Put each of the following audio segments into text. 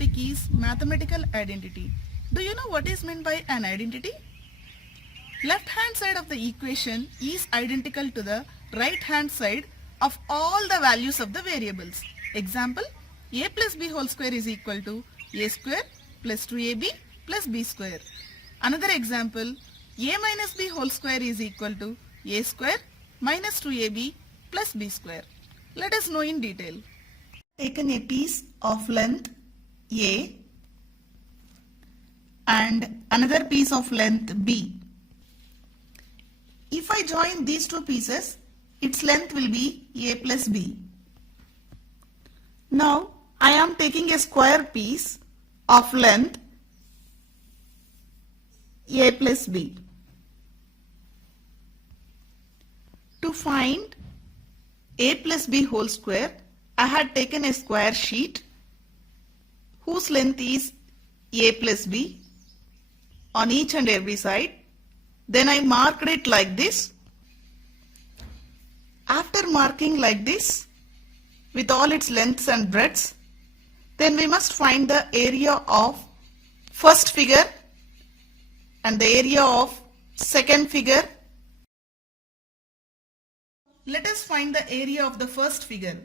topic is mathematical identity. Do you know what is meant by an identity? Left hand side of the equation is identical to the right hand side of all the values of the variables. Example, a plus b whole square is equal to a square plus 2ab plus b square. Another example, a minus b whole square is equal to a square minus 2ab plus b square. Let us know in detail. Taken a piece of length a and another piece of length b. If I join these two pieces, its length will be a plus b. Now I am taking a square piece of length a plus b. To find a plus b whole square, I had taken a square sheet whose length is a plus b on each and every side. Then I marked it like this. After marking like this with all its lengths and breadths, then we must find the area of first figure and the area of second figure. Let us find the area of the first figure.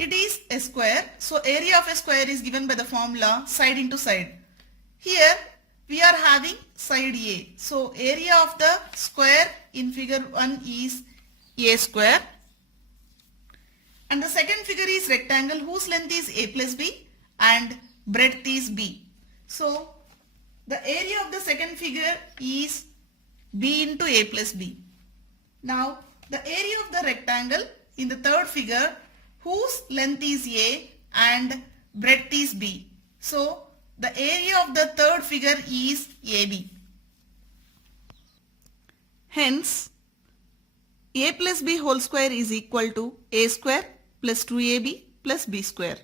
It is a square, so area of a square is given by the formula side into side. Here we are having side A. So area of the square in figure 1 is a square. And the second figure is rectangle whose length is a plus b and breadth is b. So the area of the second figure is b into a plus b. Now the area of the rectangle in the third figure whose length is a and breadth is b. So the area of the third figure is AB. Hence, a plus b whole square is equal to a square plus 2ab plus b square.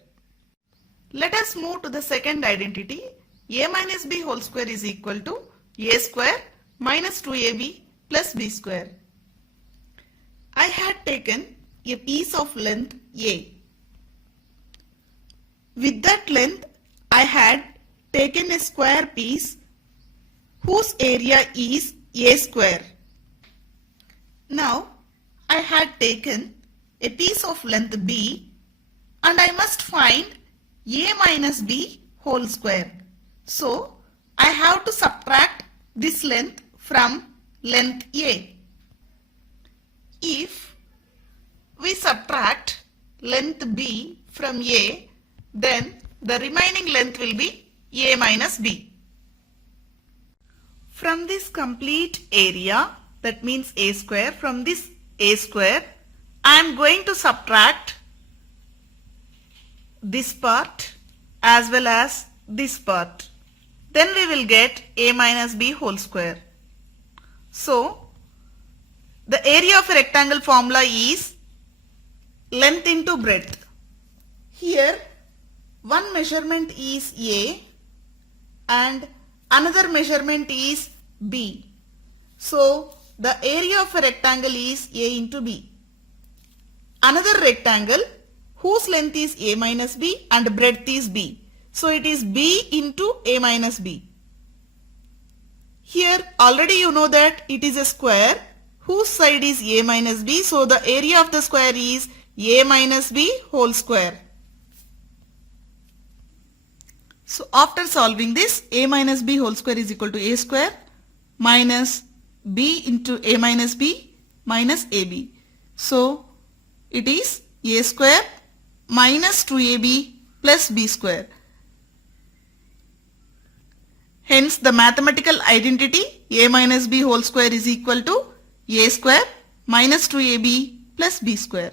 Let us move to the second identity. A minus b whole square is equal to a square minus 2ab plus b square. I had taken a piece of length a. With that length, I had taken a square piece whose area is a square. Now I had taken a piece of length b and I must find a minus b whole square. So I have to subtract this length from length a. If we subtract length b from a, then the remaining length will be a minus b. From this complete area, that means a square, from this a square, I am going to subtract this part as well as this part. Then we will get a minus b whole square. So, the area of a rectangle formula is length into breadth. Here, one measurement is a and another measurement is b. So the area of a rectangle is a into b. Another rectangle whose length is a minus b and breadth is b. So it is b into a minus b. Here already you know that it is a square whose side is a minus b. So the area of the square is a minus b whole square. So after solving this, a minus b whole square is equal to a square minus b into a minus b minus ab. So it is a square minus 2ab plus b square. Hence the mathematical identity a minus b whole square is equal to a square minus 2ab plus b square.